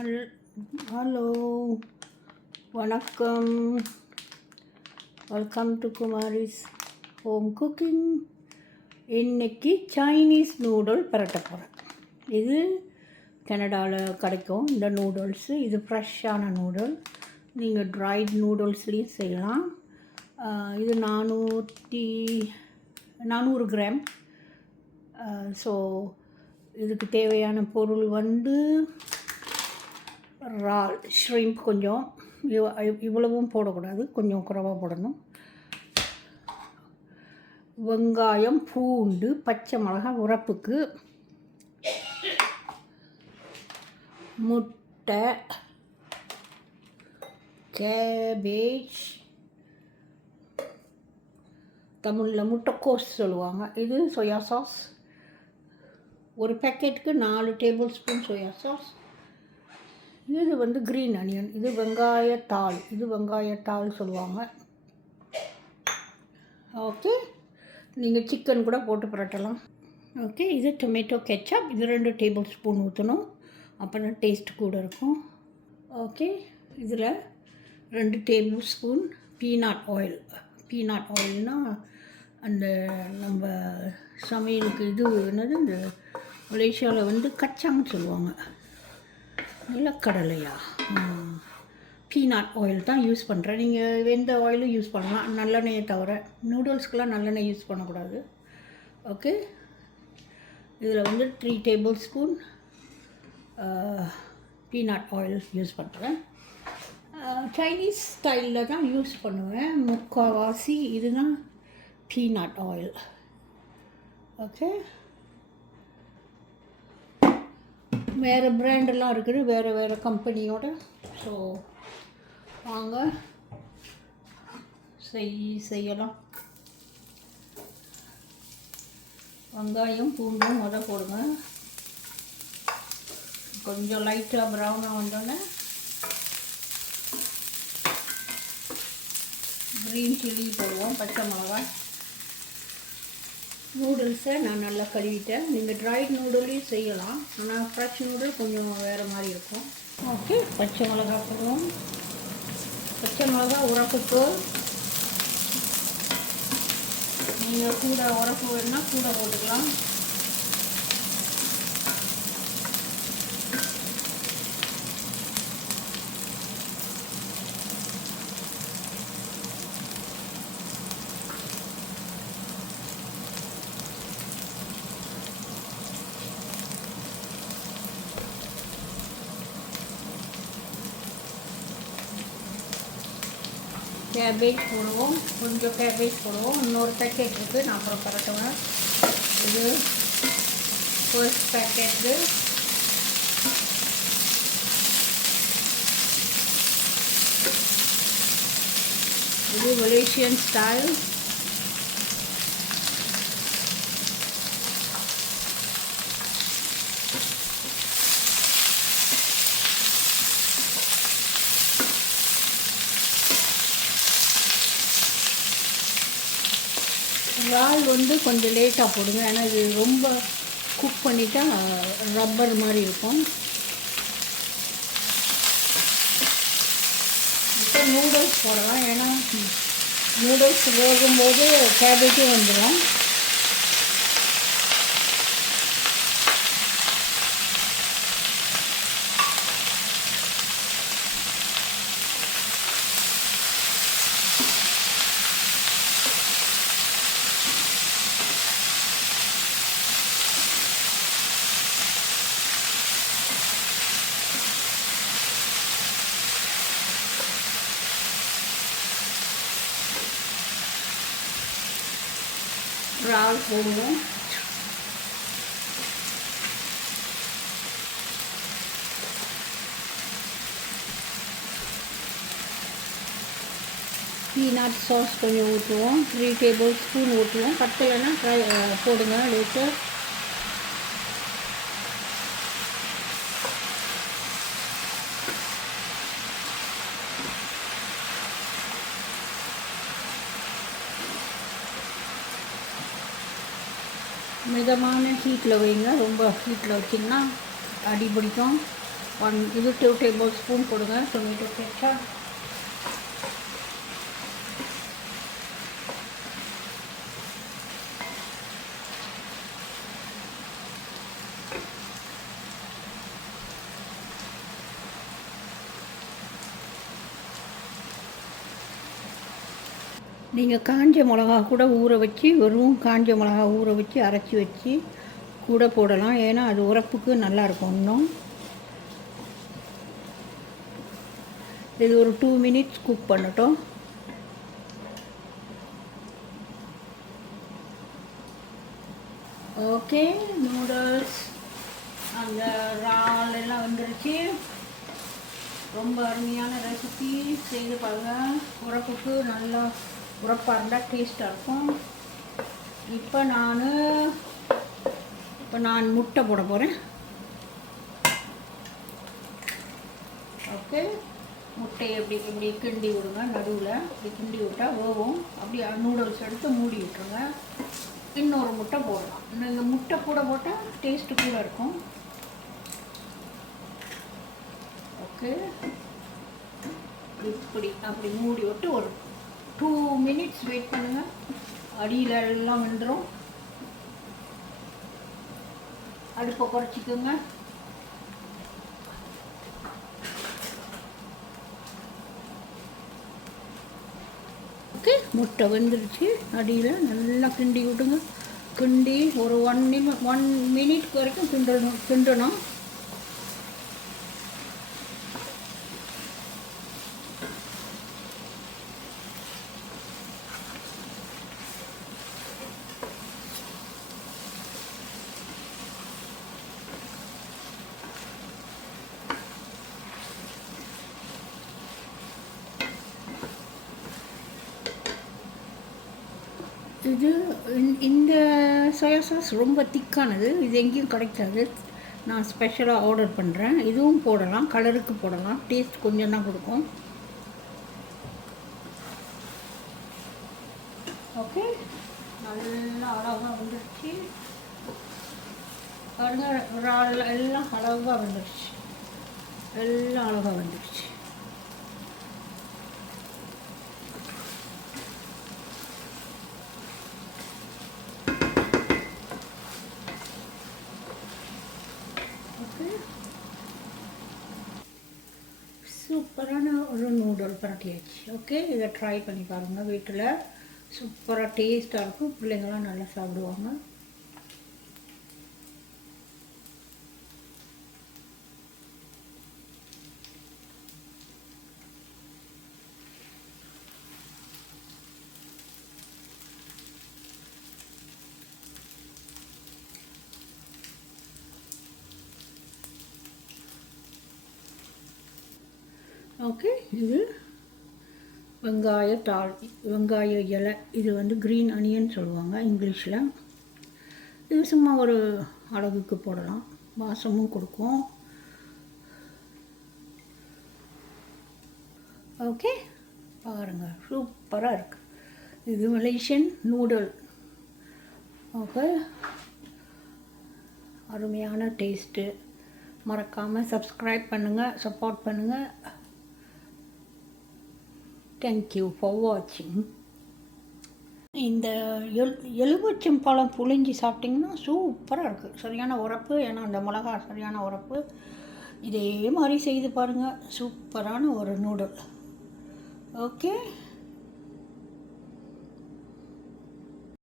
Hello, வணக்கம். Welcome to Kumari's home cooking. இன்றைக்கி Chinese noodle பரட்ட போகிறேன். இது கனடாவில் கிடைக்கும் இந்த நூடுல்ஸு. இது ஃப்ரெஷ்ஷான நூடுல். நீங்கள் ட்ரைட் நூடுல்ஸ்லேயும் செய்யலாம். இது 400 கிராம். ஸோ இதுக்கு தேவையான பொருள் இறால் ஷ்ரிம்ப் கொஞ்சம், இவ்வளவும் போடக்கூடாது, கொஞ்சம் குறைவாக போடணும். வெங்காயம், பூண்டு, பச்சை மிளகாய் உரப்புக்கு, முட்டை, கேபேஜ், தமிழில் முட்டைக்கோஸ் சொல்லுவாங்க. இது சோயா சாஸ். ஒரு பேக்கெட்டுக்கு 4 டேபிள் ஸ்பூன் சோயா சாஸ். இது க்ரீன் அனியன். இது வெங்காயத்தாள் சொல்லுவாங்க. ஓகே, நீங்கள் சிக்கன் கூட போட்டு பரட்டலாம். ஓகே, இது டொமேட்டோ கெச்சப். இது 2 டேபிள் ஸ்பூன் ஊற்றணும், அப்போ தான் டேஸ்ட் கூட இருக்கும். ஓகே, இதில் 2 tablespoon peanut oil. Peanut ஆயில்னால் அந்த நம்ம சமையலுக்கு இது என்னது, இந்த மலேசியாவில் கச்சான்னு சொல்லுவாங்க, நிலக்கடலையா, பீனட் ஆயில் தான் யூஸ் பண்ணுறேன். நீங்கள் எந்த ஆயிலும் யூஸ் பண்ணலாம், நல்லெண்ணெயை தவிர. நூடுல்ஸ்க்கெலாம் நல்லெண்ணெய் யூஸ் பண்ணக்கூடாது. ஓகே, இதில் 3 table spoon peanut oil use பண்ணுறேன். சைனீஸ் ஸ்டைலில் தான் யூஸ் பண்ணுவேன் முக்கால்வாசி. இதுதான் பீனட் ஆயில். ஓகே, வேறு பிராண்டெல்லாம் இருக்குது, வேறு கம்பெனியோட. ஸோ வாங்க செய்யலாம். வெங்காயம் பூண்டும் போடுங்க. கொஞ்சம் லைட்டாக ப்ரௌனாக வந்தோடனே க்ரீன் சில்லி போடுவோம், பச்சை மிளகாய். நூடுல்ஸை நான் நல்லா கழுவிட்டேன். நீங்கள் ட்ரைட் நூடுல்லையும் செய்யலாம், ஆனால் ஃப்ரெஷ் நூடுல் கொஞ்சம் வேறு மாதிரி இருக்கும். ஓகே, பச்சை மிளகாய் போடுவோம். பச்சை மிளகாய் உரப்புக்கு, நீங்கள் கூட உரப்பு வேணுன்னா கூட போட்டுக்கலாம். கேபேஜ் போடுவோம், கொஞ்சம் கேபேஜ் போடுவோம். இன்னொரு பேக்கெட் இருக்குது, நான் அப்புறம் பரட்டுவேன். இது ஃபர்ஸ்ட் பேக்கெட்டு. இது மலேசியன் ஸ்டைல். இறால் கொஞ்சம் லேட்டாக போடுங்க, ஏன்னா இது ரொம்ப குக் பண்ணிட்டா ரப்பர் மாதிரி இருக்கும். இப்போ நூடுல்ஸ் போடலாம், ஏன்னா நூடுல்ஸ் வேகும்போது கேபேஜும் வந்துடும். இறால் போடுவோம். பீனட் சாஸ் கொஞ்சம் ஊற்றுவோம், 3 டேபிள் ஸ்பூன் ஊற்றுவோம். பத்தலைன்னா போடுங்க லேட்டர். மிதமான ஹீட்டில் வைங்க, ரொம்ப ஹீட்டில் வச்சிங்கன்னா அடி பிடிக்கும். இது 2 டேபிள் ஸ்பூன் போடுங்க டொமேட்டோ கெச்சப். நீங்கள் காஞ்ச மிளகா கூட ஊற வச்சு, வெறும் காஞ்ச மிளகா ஊற வச்சு அரைச்சி வச்சு கூட போடலாம். ஏன்னா அது உரப்புக்கு நல்லாயிருக்கும். இன்னும் இது ஒரு 2 மினிட்ஸ் குக் பண்ணட்டும். ஓகே, நூடுல்ஸ் அந்த இறால் எல்லாம் வந்துருச்சு. ரொம்ப அருமையான ரெசிபி, செய்து பாருங்கள். உரப்புக்கு நல்லா உரப்பாக இருந்தால் டேஸ்ட்டாக இருக்கும். இப்போ நான் முட்டை போட போகிறேன். ஓகே, முட்டையை இப்படி கிண்டி விடுங்க. நடுவில் இப்படி கிண்டி விட்டால் வேகும். அப்படி நூடுல்ஸ் எடுத்து மூடி விட்டுருங்க. இன்னொரு முட்டை போடலாம். இந்த முட்டை கூட போட்டால் டேஸ்ட்டு கூட இருக்கும். ஓகே, அப்படி மூடி விட்டு ஒரு 2 மினிட்ஸ் வெயிட் பண்ணுங்கள். அடியில் எல்லாம் வெந்துடும். அடுப்பை குறைச்சிக்கோங்க. ஓகே, முட்டை வெந்துருச்சு. அடியில் நல்லா கிண்டி விடுங்க. கிண்டி ஒரு 1 மினிட் வரைக்கும் கிண்டணும். இது இந்த சோயா சாஸ் ரொம்ப திக்கானது. இது எங்கேயும் கிடைக்காது. நான் ஸ்பெஷலாக ஆர்டர் பண்ணுறேன். இதுவும் போடலாம், கலருக்கு போடலாம். டேஸ்ட் கொஞ்சம் தான் கொடுக்கும். ஓகே, நல்லா அழகாக வந்துடுச்சு பாருங்கள். எல்லாம் அழகாக வந்துடுச்சு. எல்லாம் அழகாக வந்துடுச்சு. சூப்பரான ஒரு நூடுல் பரட்டியாச்சு. ஓகே, இதை ட்ரை பண்ணி பாருங்கள். வீட்டில் சூப்பராக டேஸ்ட்டாக இருக்கும். பிள்ளைங்களாம் நல்லா சாப்பிடுவாங்க. ஓகே, இது வெங்காய இலை. இது வந்து க்ரீன் அனியன் சொல்லுவாங்க இங்கிலீஷில். இது சும்மா ஒரு அழகுக்கு போடலாம், வாசமும் கொடுக்கும். ஓகே, பாருங்கள், சூப்பராக இருக்குது. இது மலேசியன் நூடுல். ஓகே, அருமையான டேஸ்ட்டு. மறக்காமல் சப்ஸ்கிரைப் பண்ணுங்கள், சப்போர்ட் பண்ணுங்கள். Thank you for watching. இந்த எலுமிச்சம்பழம் புளிஞ்சி சாப்பிட்டிங்கன்னா சூப்பராக இருக்குது. சரியான உரப்பு. ஏன்னா அந்த மிளகா சரியான உரப்பு. இதே மாதிரி செய்து பாருங்கள். சூப்பரான ஒரு நூடுல். ஓகே.